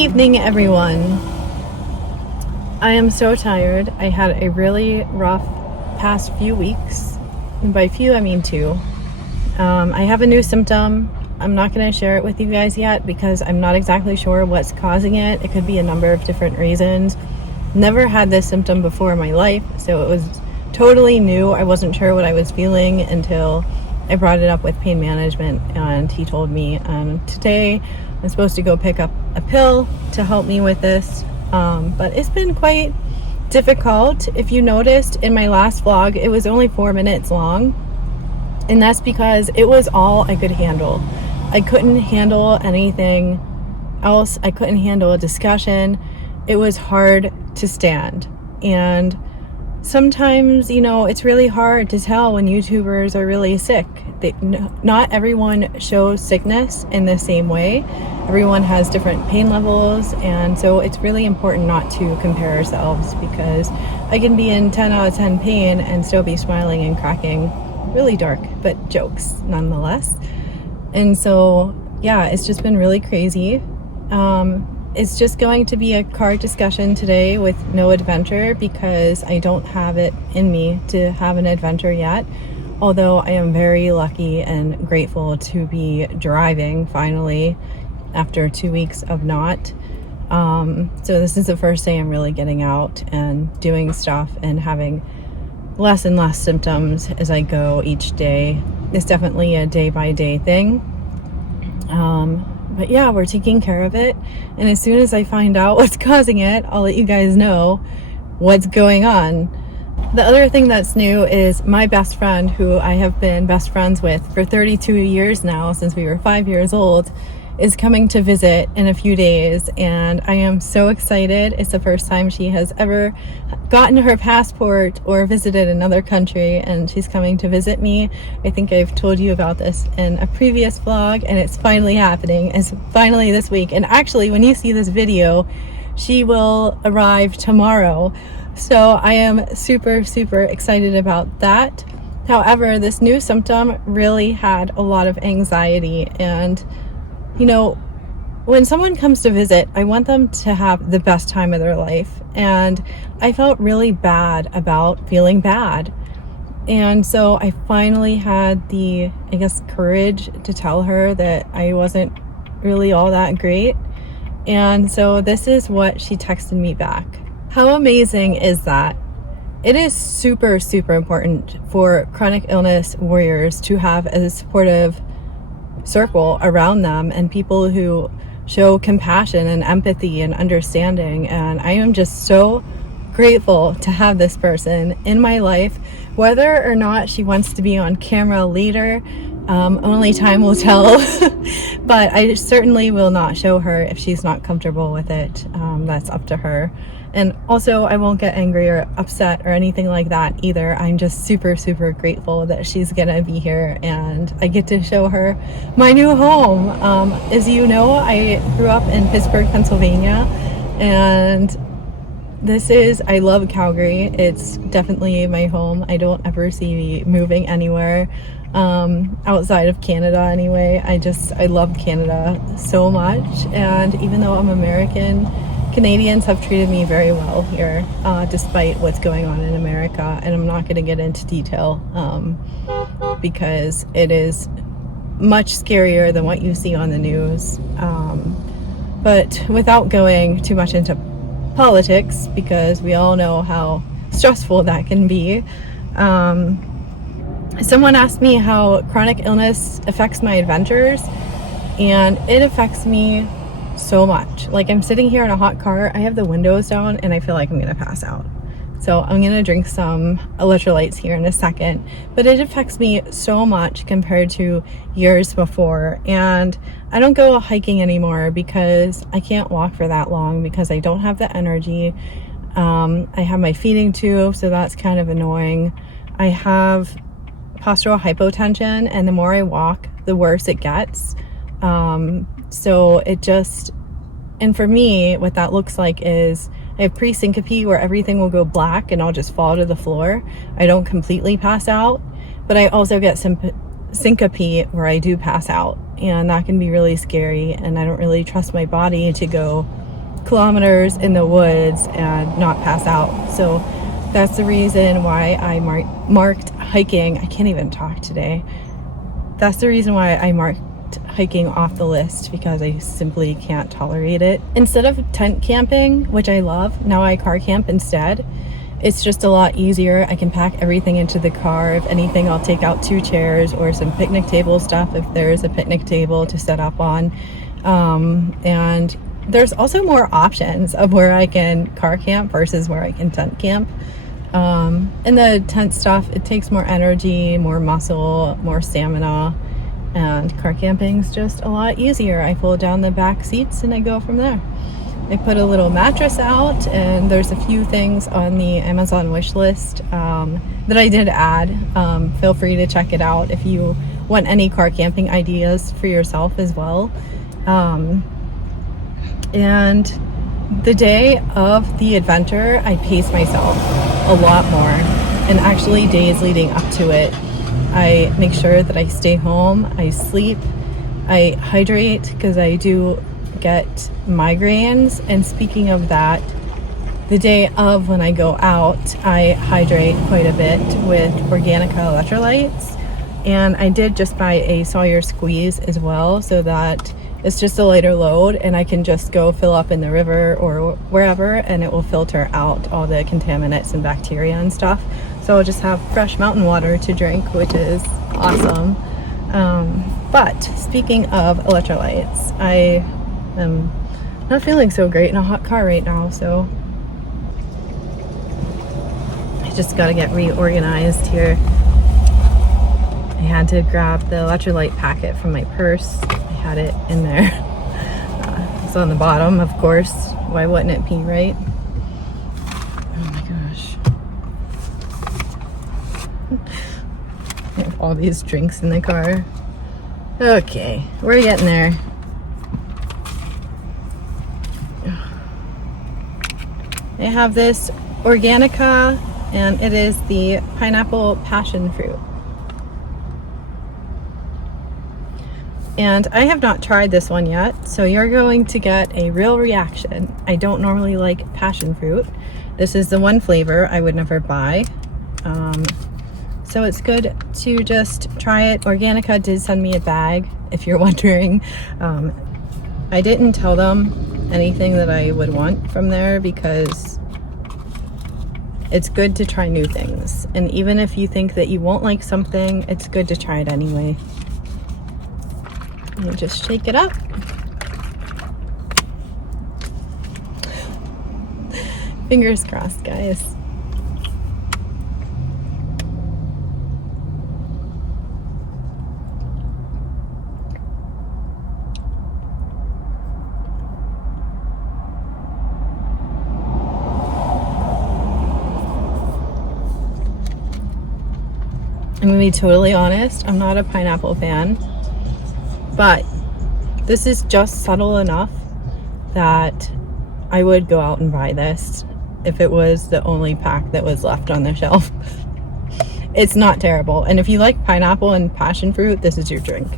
evening, everyone. I am so tired. I had a really rough past few weeks. And by few, I mean 2. I have a new symptom. I'm not going to share it with you guys yet because I'm not exactly sure what's causing it. It could be a number of different reasons. Never had this symptom before in my life, so it was totally new. I wasn't sure what I was feeling until I brought it up with pain management, and he told me today I'm supposed to go pick up a pill to help me with this, but it's been quite difficult. If you noticed in my last vlog, it was only 4 minutes long, and that's because it was all I could handle. I couldn't handle anything else. I couldn't handle a discussion. It was hard to stand, and sometimes, it's really hard to tell when YouTubers are really sick. Not everyone shows sickness in the same way. Everyone has different pain levels, and so it's really important not to compare ourselves, because I can be in 10 out of 10 pain and still be smiling and cracking really dark but jokes nonetheless. And so yeah, it's just been really crazy. It's just going to be a card discussion today with no adventure, because I don't have it in me to have an adventure yet. Although I am very lucky and grateful to be driving finally after 2 weeks of not. So this is the first day I'm really getting out and doing stuff and having less and less symptoms as I go each day. It's definitely a day-by-day thing. But yeah, we're taking care of it, and as soon as I find out what's causing it, I'll let you guys know what's going on. The other thing that's new is my best friend, who I have been best friends with for 32 years now, since we were 5 years old, is coming to visit in a few days, and I am so excited. It's the first time she has ever gotten her passport or visited another country, and she's coming to visit me. I think I've told you about this in a previous vlog, and it's finally happening. It's finally this week, and actually when you see this video, she will arrive tomorrow. So I am super excited about that. However, this new symptom really had a lot of anxiety, and when someone comes to visit, I want them to have the best time of their life, and I felt really bad about feeling bad. And so I finally had the, courage to tell her that I wasn't really all that great. And so this is what she texted me back. How amazing is that? It is super important for chronic illness warriors to have a supportive circle around them, and people who show compassion and empathy and understanding. And I am just so grateful to have this person in my life. Whether or not she wants to be on camera later, only time will tell. But I certainly will not show her if she's not comfortable with it. That's up to her. And also, I won't get angry or upset or anything like that either. I'm just super grateful that she's gonna be here, and I get to show her my new home. As you know, I grew up in Pittsburgh, Pennsylvania, and I love Calgary. It's definitely my home. I don't ever see me moving anywhere outside of Canada anyway. I love Canada so much, and even though I'm American, Canadians have treated me very well here, despite what's going on in America. And I'm not going to get into detail because it is much scarier than what you see on the news. But without going too much into politics, because we all know how stressful that can be, someone asked me how chronic illness affects my adventures, and it affects me so much. Like, I'm sitting here in a hot car, I have the windows down, and I feel like I'm gonna pass out. So I'm gonna drink some electrolytes here in a second. But it affects me so much compared to years before. And I don't go hiking anymore because I can't walk for that long, because I don't have the energy. I have my feeding tube, so that's kind of annoying. I have postural hypotension, and the more I walk, the worse it gets. And for me, what that looks like is I have pre-syncope, where everything will go black and I'll just fall to the floor. I don't completely pass out, but I also get syncope where I do pass out, and that can be really scary, and I don't really trust my body to go kilometers in the woods and not pass out. So that's the reason why I marked hiking. I can't even talk today. That's the reason why I marked hiking off the list, because I simply can't tolerate it. Instead of tent camping, which I love, now I car camp instead. It's just a lot easier. I can pack everything into the car. If anything, I'll take out 2 chairs or some picnic table stuff if there is a picnic table to set up on. And there's also more options of where I can car camp versus where I can tent camp. And the tent stuff, it takes more energy, more muscle, more stamina, and car camping's just a lot easier. I pull down the back seats and I go from there. I put a little mattress out, and there's a few things on the Amazon wish list that I did add. Feel free to check it out if you want any car camping ideas for yourself as well. And the day of the adventure, I pace myself a lot more, and actually days leading up to it, I make sure that I stay home, I sleep, I hydrate, because I do get migraines. And speaking of that, the day of when I go out, I hydrate quite a bit with Organica electrolytes, and I did just buy a Sawyer squeeze as well, so that it's just a lighter load and I can just go fill up in the river or wherever, and it will filter out all the contaminants and bacteria and stuff. So I'll just have fresh mountain water to drink, which is awesome. But speaking of electrolytes, I am not feeling so great in a hot car right now, so I just got to get reorganized here. I had to grab the electrolyte packet from my purse. I had it in there. It's on the bottom, of course. Why wouldn't it be, right? Oh my gosh. I have all these drinks in the car. Okay, we're getting there. I have this Organica, and it is the pineapple passion fruit. And I have not tried this one yet, so you're going to get a real reaction. I don't normally like passion fruit. This is the one flavor I would never buy. So it's good to just try it. Organica did send me a bag, if you're wondering. I didn't tell them anything that I would want from there, because it's good to try new things. And even if you think that you won't like something, it's good to try it anyway. And just shake it up. Fingers crossed, guys. I'm gonna be totally honest, I'm not a pineapple fan, but this is just subtle enough that I would go out and buy this if it was the only pack that was left on the shelf. It's not terrible, and if you like pineapple and passion fruit, this is your drink.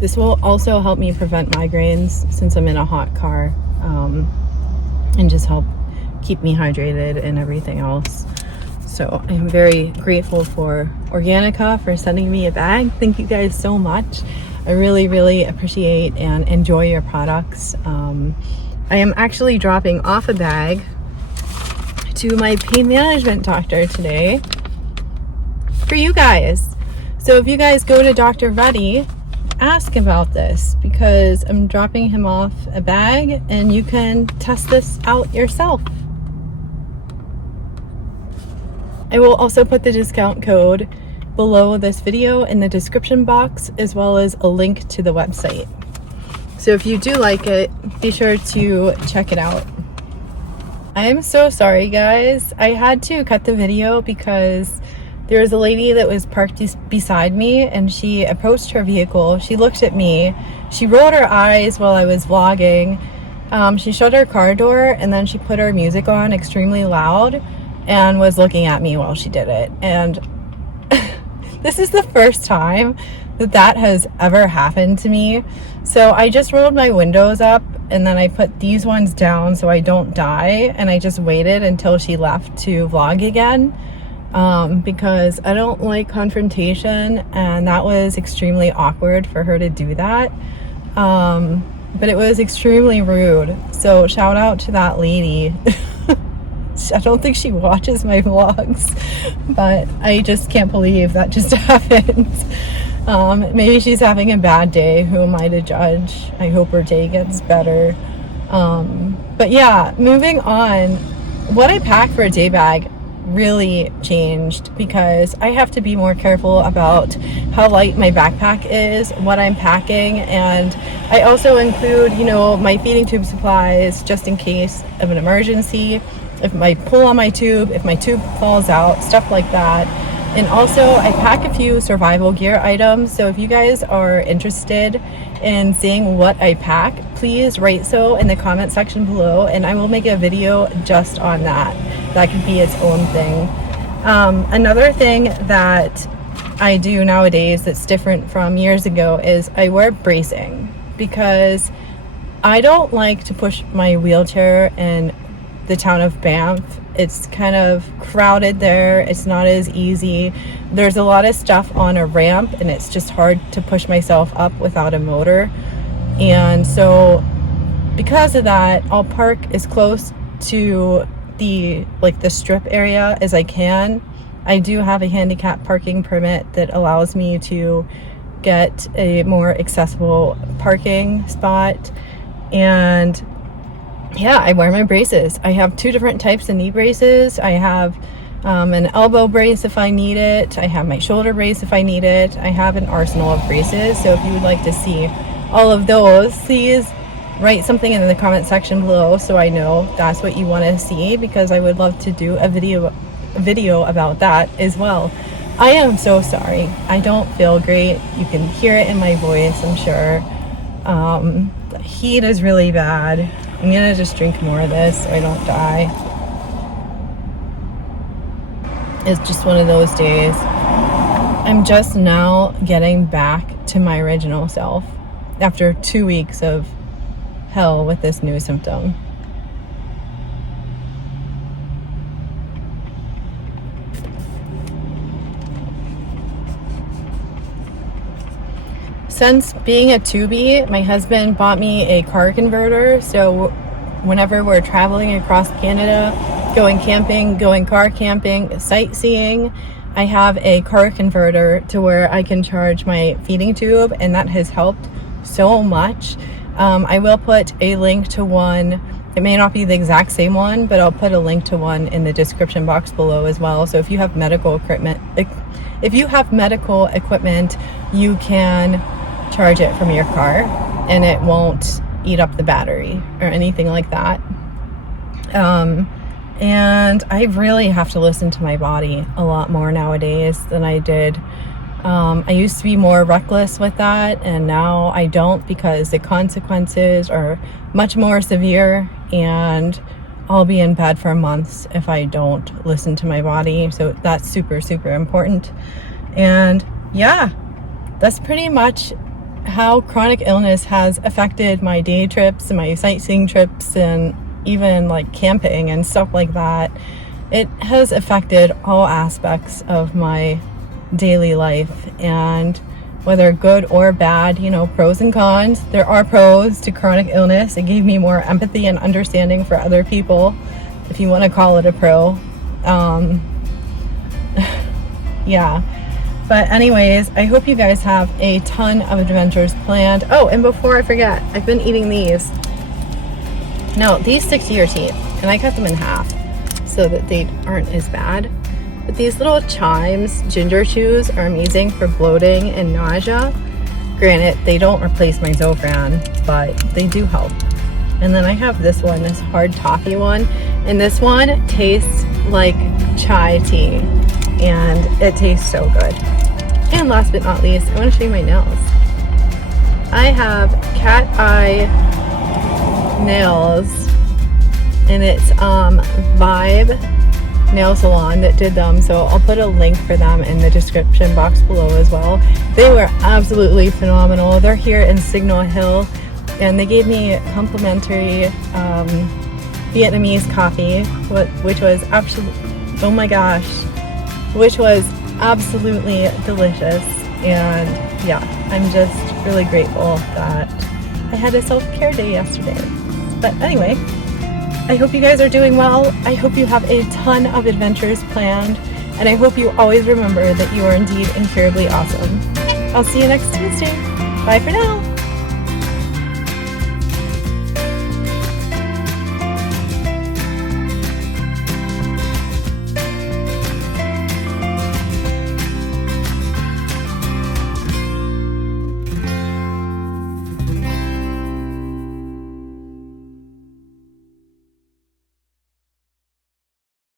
This will also help me prevent migraines since I'm in a hot car, and just help keep me hydrated and everything else. So I'm very grateful for Organica for sending me a bag. Thank you guys so much. I really, really appreciate and enjoy your products. I am actually dropping off a bag to my pain management doctor today for you guys. So if you guys go to Dr. Reddy, ask about this, because I'm dropping him off a bag and you can test this out yourself. I will also put the discount code below this video in the description box, as well as a link to the website. So if you do like it, be sure to check it out. I am so sorry, guys. I had to cut the video because there was a lady that was parked beside me, and she approached her vehicle. She looked at me. She rolled her eyes while I was vlogging. She shut her car door, and then she put her music on extremely loud and was looking at me while she did it. And This is the first time that has ever happened to me. So I just rolled my windows up and then I put these ones down so I don't die, and I just waited until she left to vlog again, because I don't like confrontation, and that was extremely awkward for her to do that. But it was extremely rude. So shout out to that lady. I don't think she watches my vlogs, but I just can't believe that just happened. Maybe she's having a bad day. Who am I to judge? I hope her day gets better. But yeah, moving on. What I pack for a day bag really changed because I have to be more careful about how light my backpack is, what I'm packing, and I also include, you know, my feeding tube supplies just in case of an emergency, if I pull on my tube, if my tube falls out, stuff like that. And also I pack a few survival gear items, so if you guys are interested in seeing what I pack, please write so in the comment section below, and I will make a video just on that. That could be its own thing. Another thing that I do nowadays that's different from years ago is I wear bracing, because I don't like to push my wheelchair in the town of Banff. It's kind of crowded there. It's not as easy. There's a lot of stuff on a ramp, and it's just hard to push myself up without a motor. And so because of that, I'll park as close to the strip area as I can. I do have a handicap parking permit that allows me to get a more accessible parking spot. And yeah, I wear my braces. I have two different types of knee braces. I have an elbow brace if I need it. I have my shoulder brace if I need it. I have an arsenal of braces. So if you would like to see all of those, please write something in the comment section below so I know that's what you want to see, because I would love to do a video about that as well. I am so sorry. I don't feel great. You can hear it in my voice, I'm sure. The heat is really bad. I'm gonna just drink more of this so I don't die. It's just one of those days. I'm just now getting back to my original self after 2 weeks of hell with this new symptom. Since being a 2B, my husband bought me a car converter, so whenever we're traveling across Canada, going camping, going car camping, sightseeing, I have a car converter to where I can charge my feeding tube, and that has helped so much. I will put a link to one. It may not be the exact same one, but I'll put a link to one in the description box below as well. So if you have medical equipment, you can charge it from your car and it won't eat up the battery or anything like that. And I really have to listen to my body a lot more nowadays than I did. I used to be more reckless with that, and now I don't, because the consequences are much more severe, and I'll be in bed for months if I don't listen to my body. So that's super, super important. And yeah, that's pretty much how chronic illness has affected my day trips and my sightseeing trips, and even like camping and stuff like that. It has affected all aspects of my daily life, and whether good or bad, you know, pros and cons. There are pros to chronic illness. It gave me more empathy and understanding for other people, if you want to call it a pro. Yeah. But anyways, I hope you guys have a ton of adventures planned. Oh, and before I forget, I've been eating these. Now, these stick to your teeth, and I cut them in half so that they aren't as bad. But these little Chimes ginger chews are amazing for bloating and nausea. Granted, they don't replace my Zofran, but they do help. And then I have this one, this hard toffee one, and this one tastes like chai tea, and it tastes so good. And last but not least, I want to show you my nails. I have cat eye nails, and it's Vibe nail salon that did them, so I'll put a link for them in the description box below as well. They were absolutely phenomenal. They're here in Signal Hill, and they gave me complimentary Vietnamese coffee, which was oh my gosh, which was absolutely delicious. And yeah, I'm just really grateful that I had a self-care day yesterday. But anyway, I hope you guys are doing well. I hope you have a ton of adventures planned, and I hope you always remember that you are indeed incurably awesome. I'll see you next Tuesday. Bye for now.